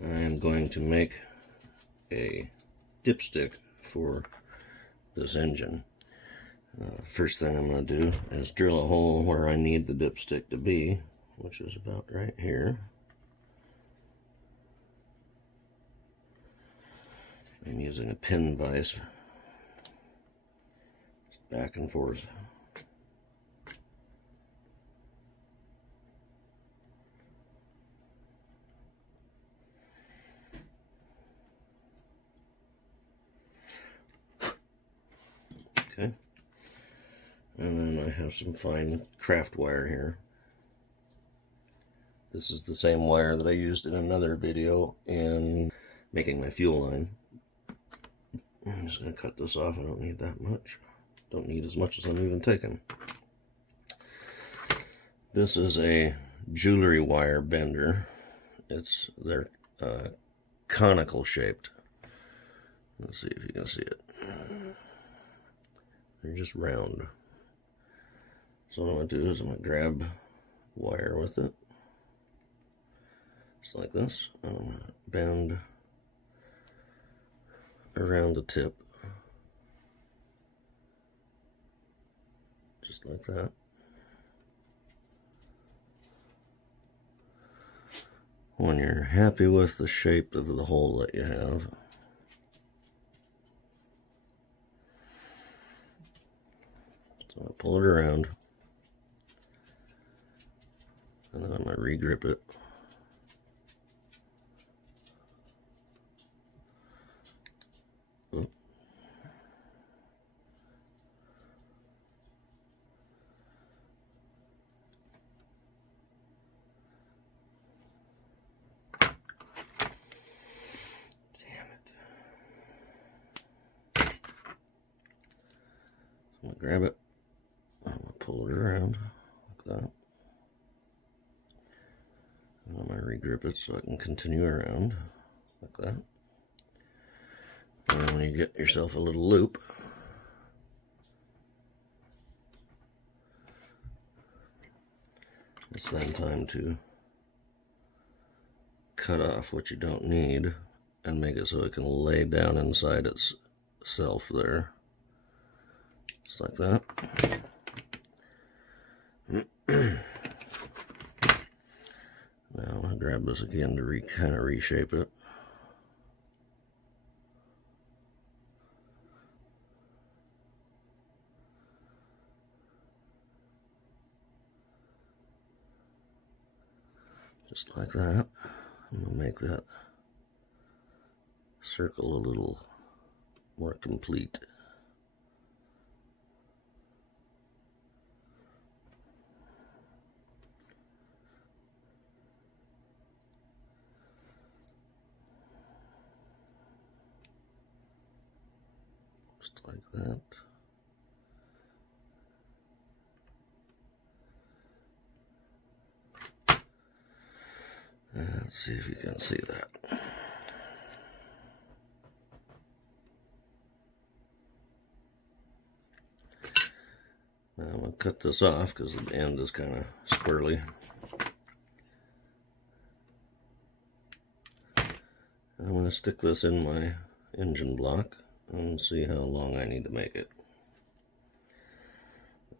I am going to make a dipstick for this engine. First thing I'm going to do is drill a hole where I need the dipstick to be, which is about right here. I'm using a pin vise, just back and forth. Okay, and then I have some fine craft wire here. This is the same wire that I used in another video in making my fuel line. I'm just going to cut this off. I don't need that much. Don't need as much as I'm even taking. This is a jewelry wire bender. They're conical shaped. Let's see if you can see it. They're just round. So what I'm going to do is I'm going to grab wire with it. Just like this. I'm going to bend around the tip. Just like that. When you're happy with the shape of the hole that you have, so I'll pull it around, and then I'm going to re-grip it. I'm going to grab it, I'm going to pull it around like that, and I'm going to re-grip it so I can continue around like that. And when you get yourself a little loop, it's then time to cut off what you don't need and make it so it can lay down inside itself there. Just like that. Now I'll grab this again to kind of reshape it. Just like that. I'm going to make that circle a little more complete. Just like that. Let's see if you can see that. Now I'm going to cut this off because the end is kind of squirrely. I'm going to stick this in my engine block and see how long I need to make it.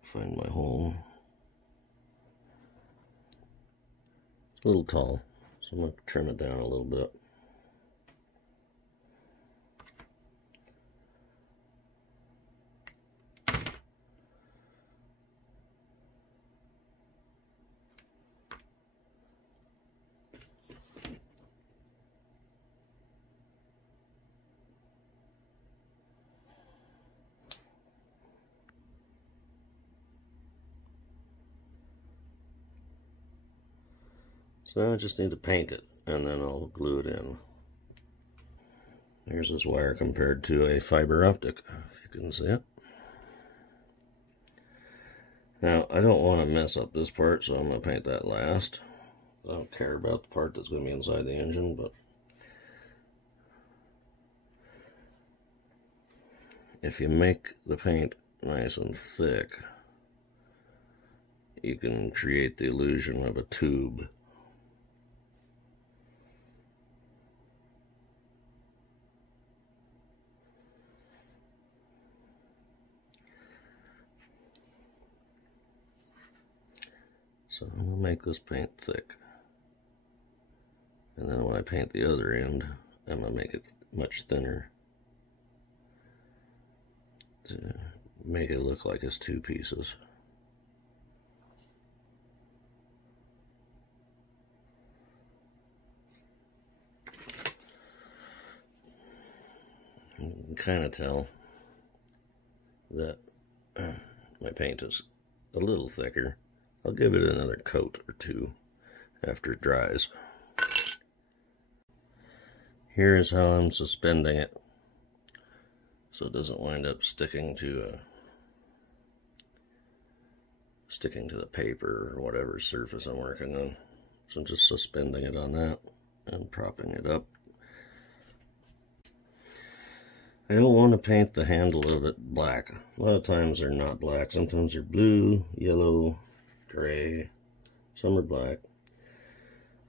Find my hole. It's a little tall, so I'm going to trim it down a little bit. So I just need to paint it, and then I'll glue it in. Here's this wire compared to a fiber optic, if you can see it. Now, I don't want to mess up this part, so I'm going to paint that last. I don't care about the part that's going to be inside the engine, but if you make the paint nice and thick, you can create the illusion of a tube. So I'm going to make this paint thick. And then when I paint the other end, I'm going to make it much thinner to make it look like it's two pieces. You can kind of tell that my paint is a little thicker. I'll give it another coat or two after it dries. Here's how I'm suspending it so it doesn't wind up sticking to the paper or whatever surface I'm working on. So I'm just suspending it on that and propping it up. I don't want to paint the handle of it black. A lot of times they're not black. Sometimes they're blue, yellow, gray. Some are black.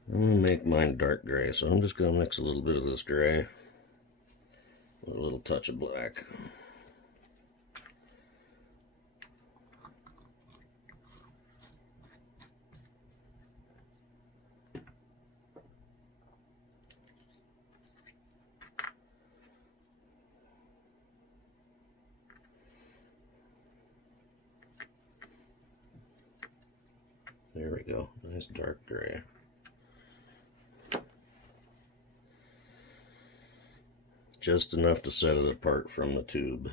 I'm going to make mine dark gray, so I'm just going to mix a little bit of this gray with a little touch of black. There we go, nice dark gray. Just enough to set it apart from the tube.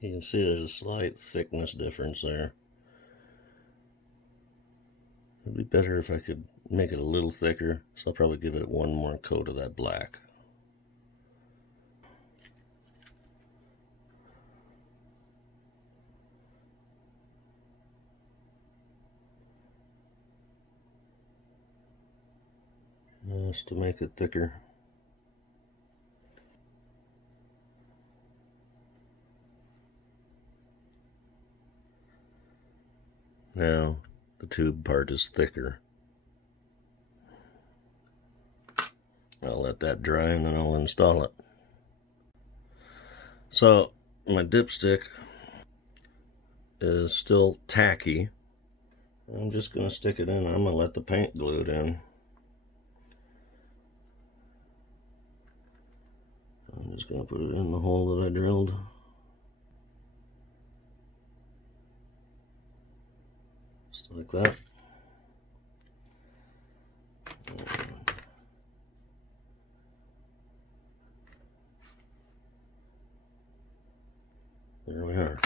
You can see there's a slight thickness difference there. It'd be better if I could make it a little thicker, so I'll probably give it one more coat of that black. Just to make it thicker. Now, the tube part is thicker. I'll let that dry and then I'll install it. So, my dipstick is still tacky. I'm just going to stick it in. I'm going to let the paint glue it in. I'm just going to put it in the hole that I drilled. Just like that. There we are.